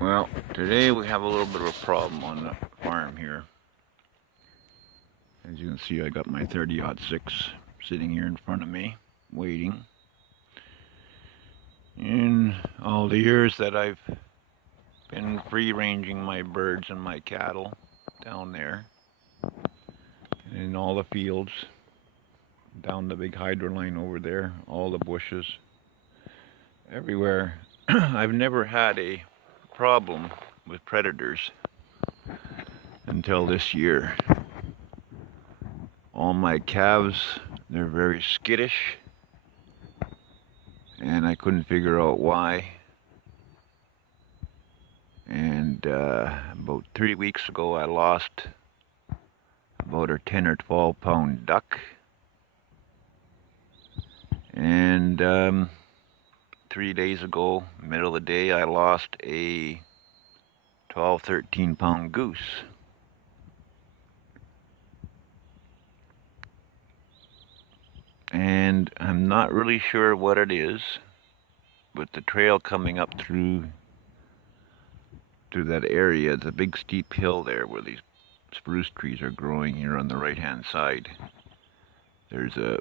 Well, today we have a little bit of a problem on the farm here. As you can see, I got my 30-06 sitting here in front of me, waiting. In all the years that I've been free-ranging my birds and my cattle down there, in all the fields, down the big hydro line over there, all the bushes, everywhere, I've never had a problem with predators until this year. All my calves, they're very skittish, and I couldn't figure out why. And about 3 weeks ago, I lost about a 10 or 12 pound duck. And 3 days ago, middle of the day, I lost a 12, 13 pound goose. And I'm not really sure what it is, but the trail coming up through that area, the big steep hill there where these spruce trees are growing here on the right hand side, there's a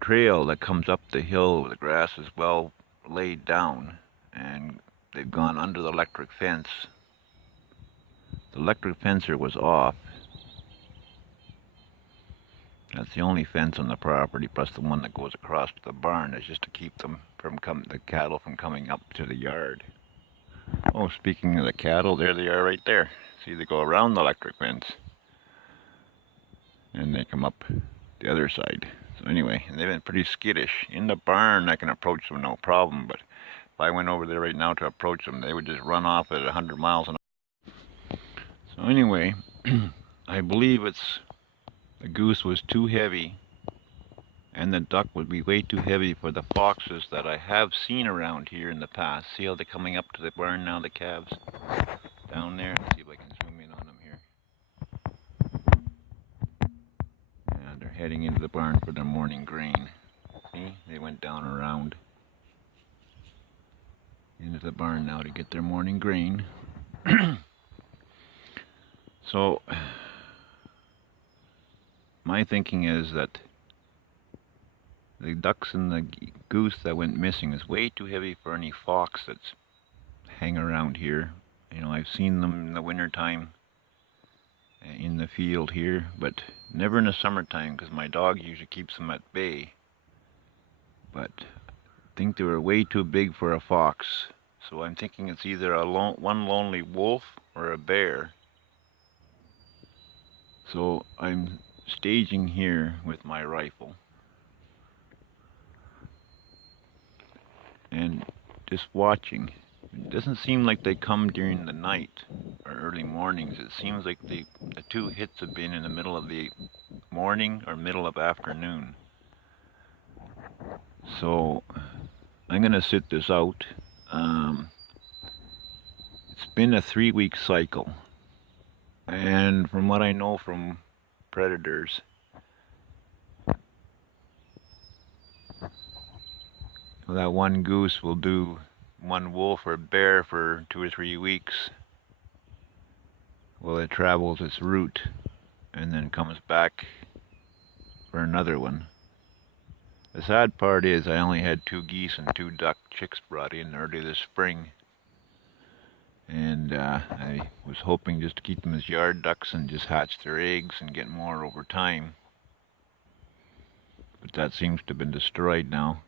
trail that comes up the hill where the grass is well laid down, and they've gone under the electric fence. The electric fencer was off. That's the only fence on the property, plus the one that goes across to the barn is just to keep them from the cattle from coming up to the yard. Oh, speaking of the cattle, there they are right there. See, they go around the electric fence, and they come up the other side. So anyway, they've been pretty skittish. In the barn, I can approach them no problem, but if I went over there right now to approach them, they would just run off at 100 miles an hour. So anyway, I believe the goose was too heavy, and the duck would be way too heavy for the foxes that I have seen around here in the past. See how they're coming up to the barn now, the calves down there? Let's see if I can zoom in on them here. And they're heading into the barn for their morning grain. See, they went down around into the barn now to get their morning grain. So my thinking is that the ducks and the goose that went missing is way too heavy for any fox that's hang around here. You know, I've seen them in the wintertime in the field here, but never in the summertime because my dog usually keeps them at bay. But I think they were way too big for a fox. So I'm thinking it's either one lonely wolf or a bear. So I'm staging here with my rifle and just watching. It doesn't seem like they come during the night or early mornings. It seems like the two hits have been in the middle of the morning or middle of afternoon. So I'm going to sit this out. It's been a 3-week cycle. And from what I know from predators, that one goose will do one wolf or bear for 2 or 3 weeks while it travels its route and then comes back for another one. The sad part is I only had 2 geese and 2 duck chicks brought in early this spring, and I was hoping just to keep them as yard ducks and just hatch their eggs and get more over time, but that seems to have been destroyed now.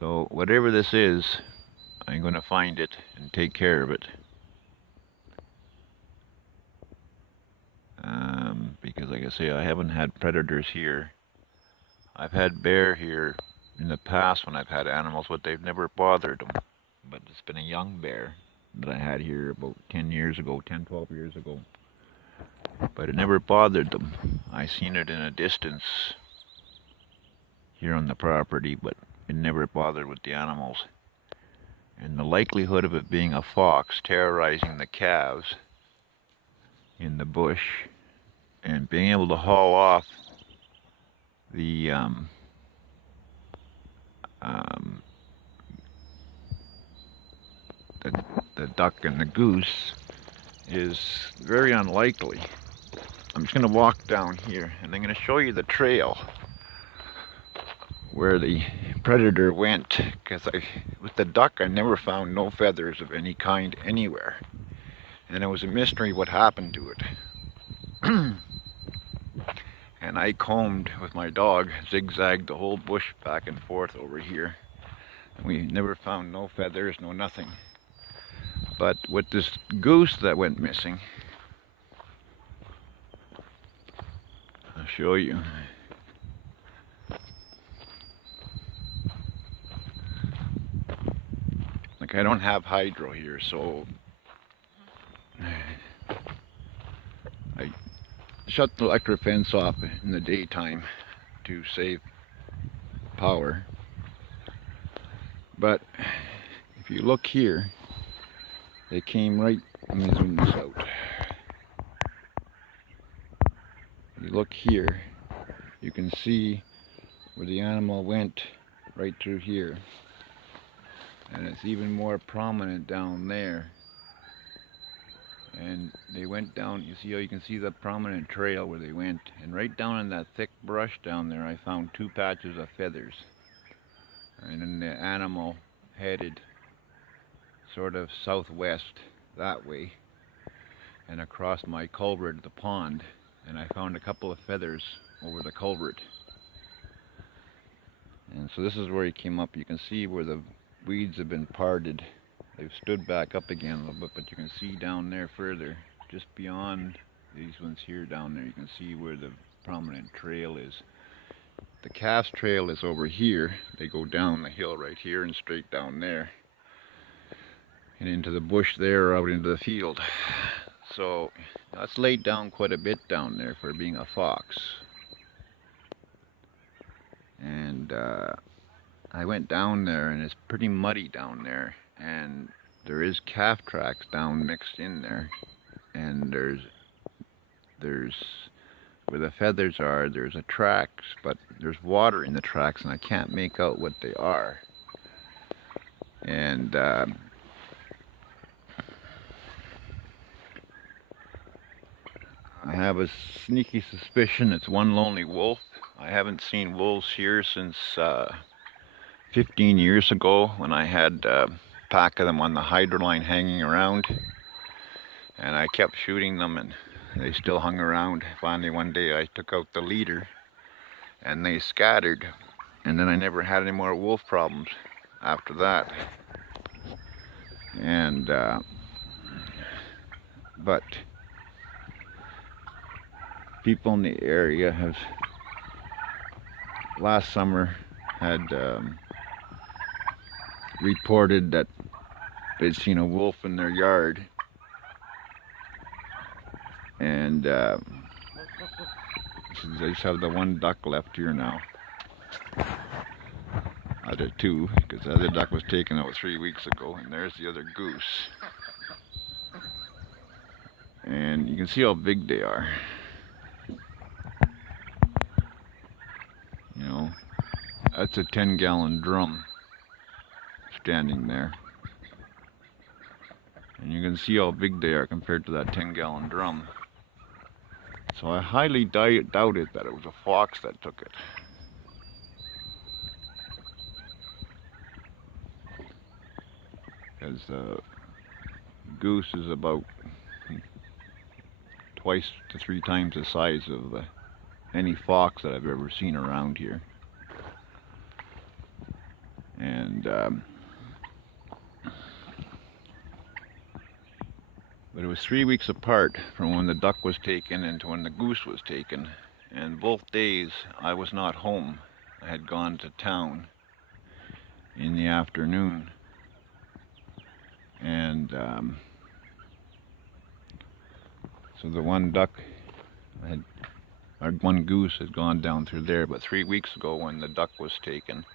So whatever this is, I'm going to find it and take care of it. Because like I say, I haven't had predators here. I've had bear here in the past when I've had animals, but they've never bothered them. But it's been a young bear that I had here about 10 years ago, 10, 12 years ago. But it never bothered them. I seen it in a distance here on the property, but it never bothered with the animals. And the likelihood of it being a fox terrorizing the calves in the bush and being able to haul off duck and the goose is very unlikely. I'm just going to walk down here and I'm going to show you the trail where the predator went, because with the duck I never found no feathers of any kind anywhere, and it was a mystery what happened to it. And I combed with my dog, zigzagged the whole bush back and forth over here, and we never found no feathers, no nothing. But with this goose that went missing, I'll show you. Like, I don't have hydro here, so I shut the electric fence off in the daytime to save power. But if you look here, they came right, let me zoom this out. If you look here, you can see where the animal went right through here. And it's even more prominent down there. And they went down, you see how you can see the prominent trail where they went. And right down in that thick brush down there, I found 2 patches of feathers. And then the animal headed sort of southwest that way and across my culvert, the pond. And I found a couple of feathers over the culvert. And so this is where he came up. You can see where the weeds have been parted. They've stood back up again a little bit, but you can see down there further, just beyond these ones here down there, you can see where the prominent trail is. The calf's trail is over here. They go down the hill right here and straight down there and into the bush there or out into the field. So that's laid down quite a bit down there for being a fox. And I went down there and it's pretty muddy down there, and there is calf tracks down mixed in there, and there's where the feathers are, there's a tracks, but there's water in the tracks and I can't make out what they are. And I have a sneaky suspicion it's one lonely wolf. I haven't seen wolves here since 15 years ago when I had a pack of them on the hydro line hanging around, and I kept shooting them and they still hung around. Finally one day I took out the leader and they scattered, and then I never had any more wolf problems after that. And but people in the area have last summer had reported that they'd seen a wolf in their yard, and I just have the 1 duck left here now out of 2, because the other duck was taken out 3 weeks ago. And there's the other goose, and you can see how big they are. You know, that's a 10-gallon drum standing there, and you can see how big they are compared to that 10-gallon drum. So I highly doubted that it was a fox that took it. Because the goose is about 2 to 3 times the size of any fox that I've ever seen around here. And but it was 3 weeks apart from when the duck was taken and to when the goose was taken, and both days I was not home. I had gone to town in the afternoon, and so the 1 duck our 1 goose had gone down through there. But 3 weeks ago when the duck was taken,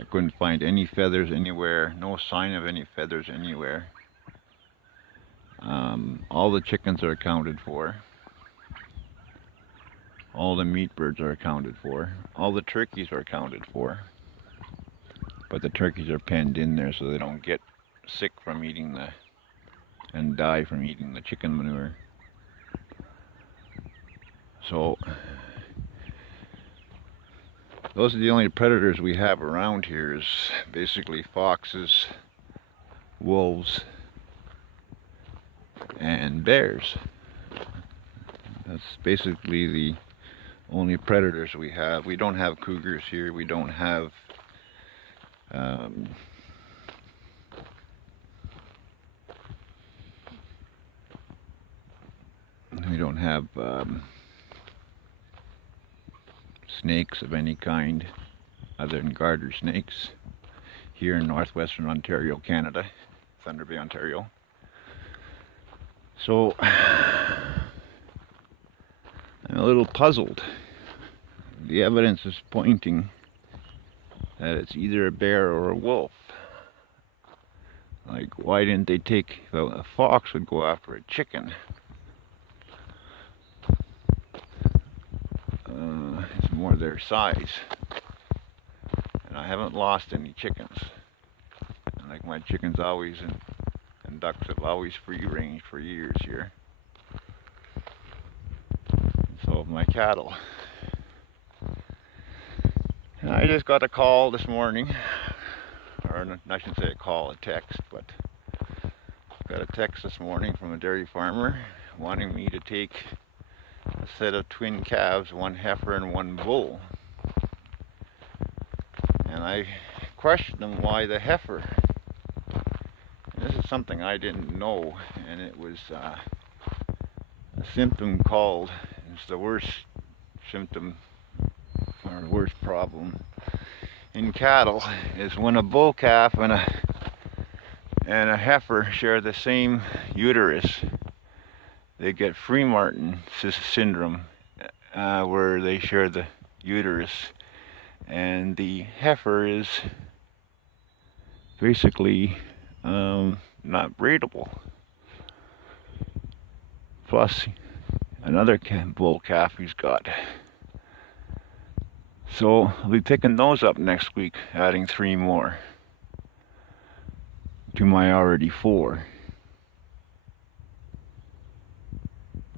I couldn't find any feathers anywhere, no sign of any feathers anywhere. All the chickens are accounted for. All the meat birds are accounted for. All the turkeys are accounted for. But the turkeys are penned in there so they don't get sick from eating the and die from eating the chicken manure. So those are the only predators we have around here, is basically foxes, wolves, and bears. That's basically the only predators we have. We don't have cougars here. We don't have snakes of any kind other than garter snakes here in northwestern Ontario, Canada, Thunder Bay, Ontario. So I'm a little puzzled. The evidence is pointing that it's either a bear or a wolf. Like, why didn't they take, well, a fox would go after a chicken. It's more their size. And I haven't lost any chickens. And like my chickens always and ducks have always free range for years here. So have my cattle. And I just got a call this morning, or I shouldn't say a call, a text, but got a text this morning from a dairy farmer wanting me to take a set of twin calves, one heifer and one bull. And I questioned him why the heifer. And this is something I didn't know, and it was a symptom called, it's the worst symptom or the worst problem in cattle, is when a bull calf and a heifer share the same uterus. They get Free-Martin syndrome, where they share the uterus, and the heifer is basically not breedable. Plus another bull calf he's got. So I'll be picking those up next week, adding 3 more to my already 4.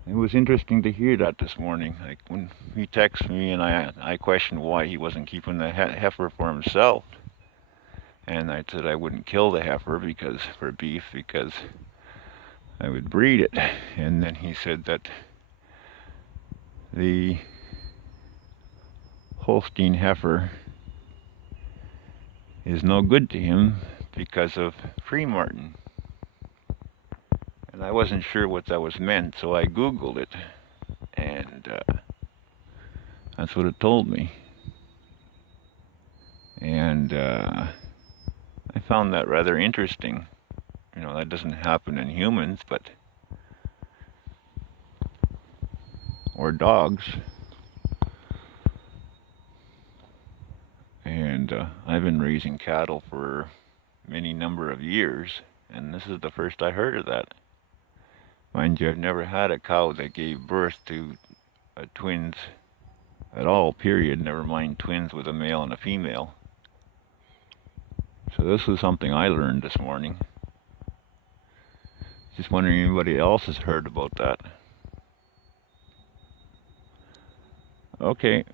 It was interesting to hear that this morning. Like when he texted me and I questioned why he wasn't keeping the heifer for himself. And I said I wouldn't kill the heifer for beef because I would breed it. And then he said that the Holstein heifer is no good to him because of Free-Martin. And I wasn't sure what that was meant, so I Googled it, and that's what it told me. And I found that rather interesting. You know, that doesn't happen in humans, or dogs. And I've been raising cattle for many number of years, and this is the first I heard of that. Mind you, I've never had a cow that gave birth to twins at all, period, never mind twins with a male and a female. So this was something I learned this morning. Just wondering if anybody else has heard about that. Okay,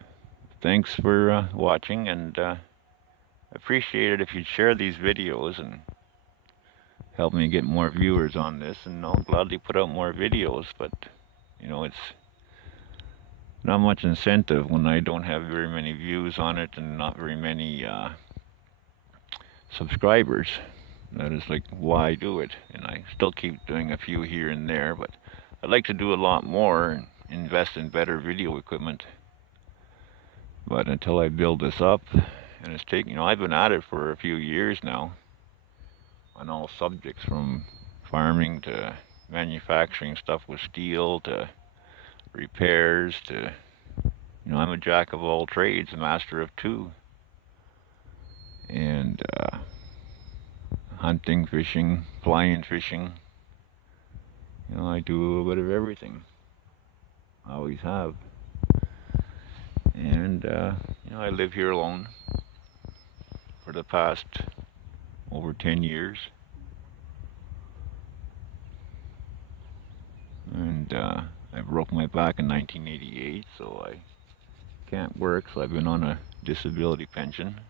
thanks for watching, and appreciate it if you'd share these videos and help me get more viewers on this, and I'll gladly put out more videos, but you know, it's not much incentive when I don't have very many views on it and not very many subscribers. That is like why do it, and I still keep doing a few here and there, but I'd like to do a lot more and invest in better video equipment. But until I build this up, and it's taking, you know, I've been at it for a few years now on all subjects, from farming to manufacturing stuff with steel to repairs to, you know, I'm a jack of all trades, a master of 2. And hunting, fishing, flying fishing, you know, I do a little bit of everything. I always have. And you know, I live here alone for the past over 10 years. and I broke my back in 1988, so I can't work, so I've been on a disability pension.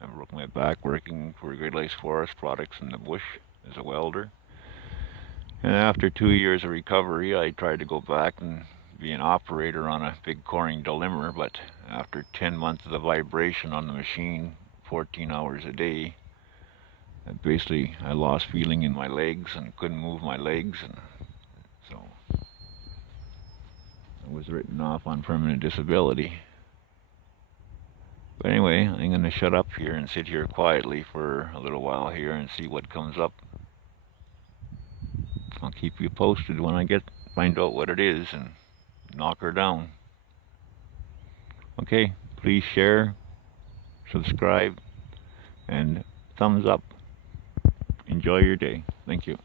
I broke my back working for Great Lakes Forest Products in the bush as a welder. And after 2 years of recovery, I tried to go back and be an operator on a big coring delimber, but after 10 months of the vibration on the machine, 14 hours a day, basically I lost feeling in my legs and couldn't move my legs, and so I was written off on permanent disability. But anyway, I'm going to shut up here and sit here quietly for a little while here and see what comes up. I'll keep you posted when I find out what it is and knock her down. Okay, please share, subscribe, and thumbs up. Enjoy your day. Thank you.